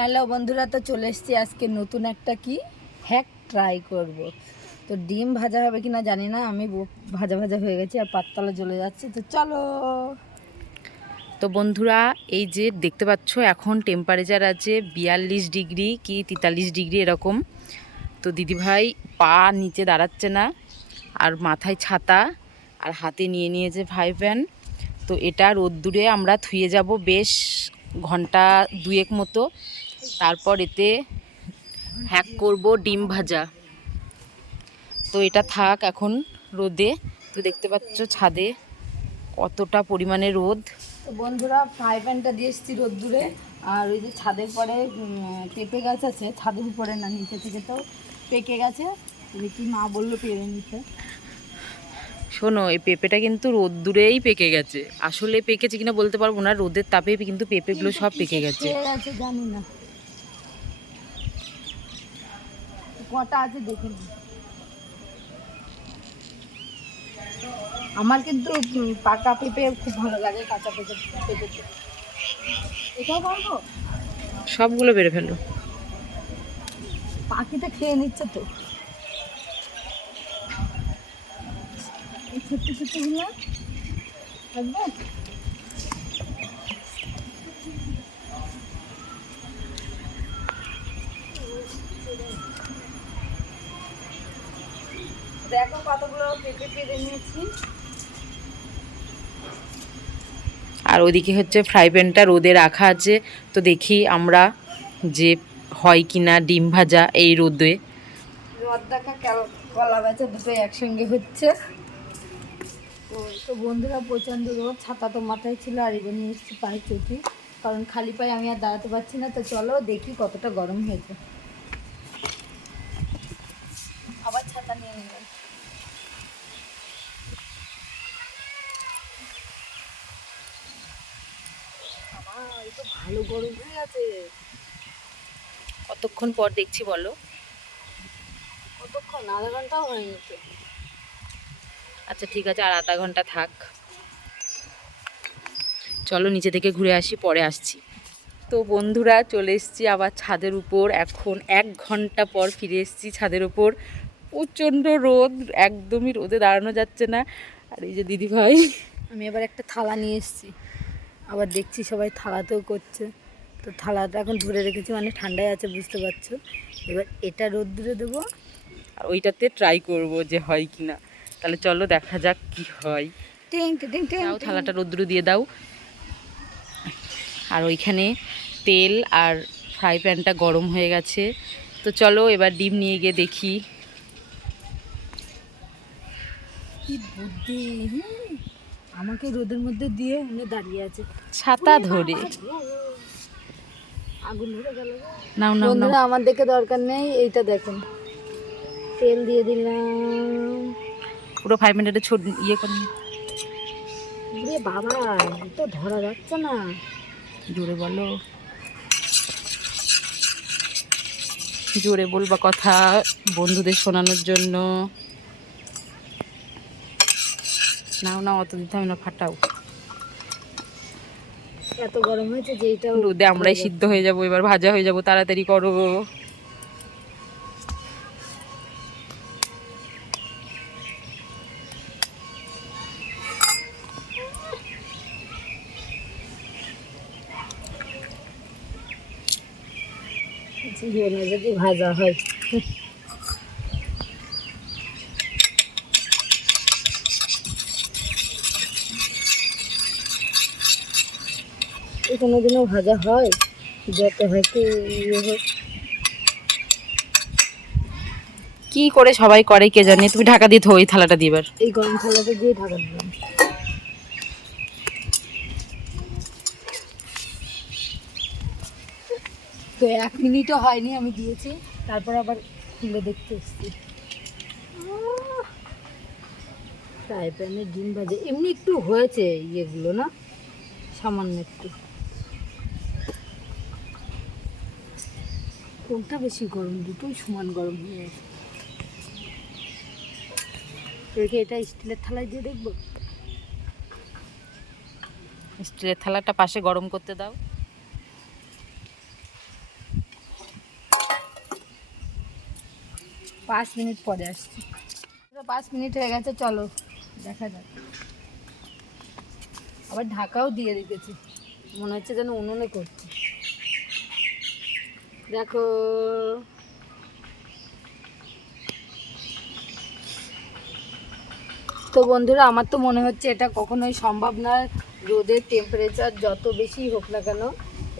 Hello বন্ধুরা, তো চলে এসেছি আজকে নতুন একটা হ্যাক ট্রাই করব। তো ডিম ভাজা হবে কিনা জানি না, আমি ভাজা ভাজা হয়ে গেছি আর পাততলা জ্বলে যাচ্ছে। তো চলো। তো বন্ধুরা, এই যে দেখতে পাচ্ছ এখন টেম্পারেচার আছে 42 ডিগ্রি কি 43 ডিগ্রি এরকম। তো দিদিভাই পা নিচে দাঁড়াচ্ছে না, আর মাথায় ছাতা, আর হাতে নিয়ে নিয়েছে ফ্রাই প্যান। তো এটা রোদ্দুরে আমরা থুয়ে যাব বেশ ঘন্টা দুয়েক মতো, তারপর এতে হ্যাক করব ডিম ভাজা। তো এটা থাক এখন রোদে। তো দেখতে পাচ্ছ ছাদে কতটা পরিমাণে রোদ। তো বন্ধুরা, ফ্রাই প্যানটা দিয়ে এসেছি রোদ্দুরে। আর ওই যে ছাদের পরে পেঁপে গাছ আছে, ছাদের উপরে না, নিচে থেকে তো পেকে গেছে। কি মা বললো পেরে নিতে। শোনো, এই পেঁপেটা কিন্তু রোদ্দুরেই পেকে গেছে। আসলে পেকেছে কিনা বলতে পারবো না, রোদের তাপে কিন্তু পেঁপেগুলো সব পেকে গেছে। জানি না কটা আছে দেখুন। আমার কিন্তু পাকা পেঁপে খুব ভালো লাগে, কাঁচা পেঁপে পেঁপে এটাও পারবো। সবগুলো বেড়ে ফেলো। পাখিটা খেয়ে নিচ্ছে তো এই ছোট্ট ছোট্টগুলো থাকবে। দেখো কতগুলো পেঁপে পেরে নিয়েছি। আর ওদিকে হচ্ছে ফ্রাই প্যানটা রোদে রাখা আছে। তো দেখি আমরা যে হয় কিনা ডিম ভাজা এই রোদে। রদ দেখা কলা বেচা দুটো একসঙ্গে হচ্ছে। তো বন্ধুরা, প্রচণ্ড রোদ, ছাতা তো মাথায় ছিল, আর এবার নিয়ে এসেছি পায়ে চটি, কারণ খালি পায়ে আমি আর দাঁড়াতে পারছি না। তো চলো দেখি কতটা গরম হয়েছে। আবার ছাতা নিয়ে নিলাম। এই তো ভালো গরম হয়ে আছে। কতক্ষণ পর দেখছি বলো? কতক্ষণ? আধা ঘন্টাও হয়নি তো। আচ্ছা ঠিক আছে, আর আধা ঘন্টা থাক। চলো নিচে থেকে ঘুরে আসি, পরে আসছি। তো বন্ধুরা, চলে এসেছি আবার ছাদের উপর। এখন 1 ঘন্টা পর ফিরে এসেছি ছাদের উপর। প্রচণ্ড রোদ, একদমই রোদে দাঁড়ানো যাচ্ছে না। আর এই যে দিদিভাই, আমি এবার একটা থালা নিয়ে এসেছি, আবার দেখছি সবাই থালাতেও করছে। তো থালাটা এখন ধরে রেখেছি, মানে ঠান্ডায় আছে, বুঝতে পারছো। এবার এটা রোদ্দুরে দেবো, আর ওইটাতে ট্রাই করব যে হয় কি না। তাহলে চলো দেখা যাক কি হয়। টিং টিং টিং। দাও থালাটা রোদ্দুরে দিয়ে দাও। আর ওইখানে তেল আর ফ্রাই প্যানটা গরম হয়ে গেছে। তো চলো এবার ডিম নিয়ে গিয়ে দেখি। কি বুদ্ধি! আমাকে রোদের মধ্যে দিয়ে উনি দাঁড়িয়ে আছে ছাতা ধরে। আগুন ধরে গেল। নাও নাও নাও। বন্ধুরা, আমার দেখে দরকার নেই, এইটা দেখুন। তেল দিয়ে দিলাম। পুরো ফ্রাই প্যানটা ইয়ে করে। রে বাবা, তো ধরা যাচ্ছে না। জোরে বলো, জোরে বলবা কথা বন্ধুদের শোনানোর জন্য। নাও নাও, অত দিতে হবে না, ফাটাও। এত গরম হয়েছে যে এইটা রোদে আমরাই সিদ্ধ হয়ে যাবো, এবার ভাজা হয়ে যাবো, তাড়াতাড়ি করো। যদি ভাজা হয়। কোনোদিনও ভাজা হয়, যাতে হয়তো কি করে সবাই করে কে জানে। তুমি ঢাকা দিয়ে থো এই থালাটা দিয়ে। এবার এই গরম থালাটা দিয়ে ঢাকা দিলাম। তো 1 মিনিটও হয়নি আমি দিয়েছি, তারপর আবার খুলে দেখতে এসছি। ফ্রাই প্যানে ডিম ভাজে এমনি একটু হয়েছে ইয়েগুলো, না সামান্য একটু। কোনটা বেশি গরম? দুটোই সমান গরম হয়ে গেছে। এটা স্টিলের থালায় দিয়ে দেখবো। স্টিলের থালাটা পাশে গরম করতে দাও। 5 মিনিট পরে আসছি। 5 মিনিট হয়ে গেছে, চলো দেখা যাক। আবার ঢাকাও দিয়ে রেখেছি, মনে হচ্ছে যেন উনুনে করছি। দেখো তো বন্ধুরা, আমার তো মনে হচ্ছে এটা কখনোই সম্ভব না। রোদের টেম্পারেচার যত বেশি হোক না কেন,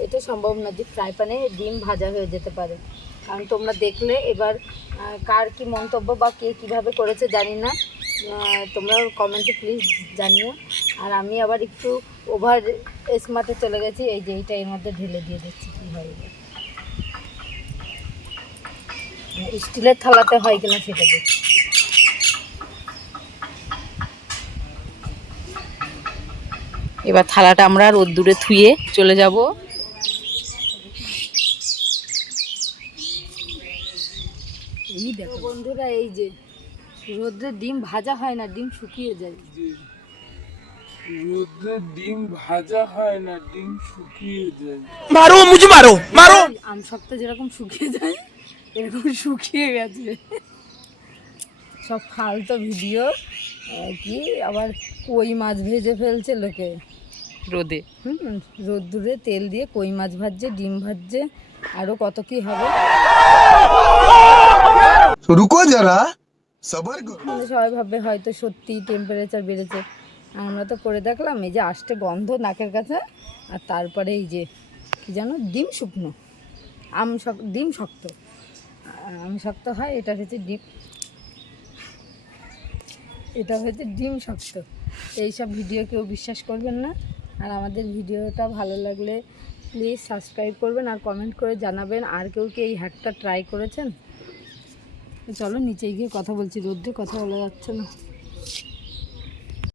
এটা সম্ভব না যে ফ্রাই প্যানে ডিম ভাজা হয়ে যেতে পারে। কারণ তোমরা দেখলে এবার কার কি মন্তব্য বা কে কীভাবে করেছে জানি না, তোমরা কমেন্টে প্লিজ জানিও। আর আমি আবার একটু ওভার স্মার্টে চলে গেছি, এই যে এইটা এর মধ্যে ঢেলে দিয়ে দিচ্ছি। কী হয়, স্টিলের থালাতে হয় কিনা সেটা দেখছি। এবার থালাটা আমরা রোদ্দুরে থুয়ে চলে যাব। এই দেখো বন্ধুরা, এই যে রোদ্রে ডিম ভাজা হয় না, ডিম শুকিয়ে যায়। রোদ্রে ডিম ভাজা হয় না, ডিম শুকিয়ে যায়। मारो मुझे मारो मारो। আম সপ্তাহ যেরকম শুকিয়ে যায় এরকম শুকিয়ে গেছে। সব ফালতু ভিডিও, কি আবার কই মাছ ভেজে ফেলছে লোকে রোদে রোদ্দুরে তেল দিয়ে কই মাছ ভাজছে, ডিম ভাজছে, আরও কত কি হবে। रुको जरा सबर करो। মানে সবাই ভাববে হয়তো সত্যি টেম্পারেচার বেড়েছে। আর আমরা তো করে দেখলাম, এই যে আসতে গন্ধ নাকের কাছে, আর তারপরে এই যে কি জানো, ডিম শুকনো, ডিম শক্ত, আম শক্ত হয়, এটা হচ্ছে ডিম, এটা হচ্ছে ডিম শক্ত। এইসব ভিডিও কেউ বিশ্বাস করবেন না। আর আমাদের ভিডিওটা ভালো লাগলে প্লিজ সাবস্ক্রাইব করবেন আর কমেন্ট করে জানাবেন, আর কেউ কি এই হ্যাকটা ট্রাই করেছেন। চলো নিচে গিয়ে কথা বলছি, রোদ্রে কথা বলা যাচ্ছে না।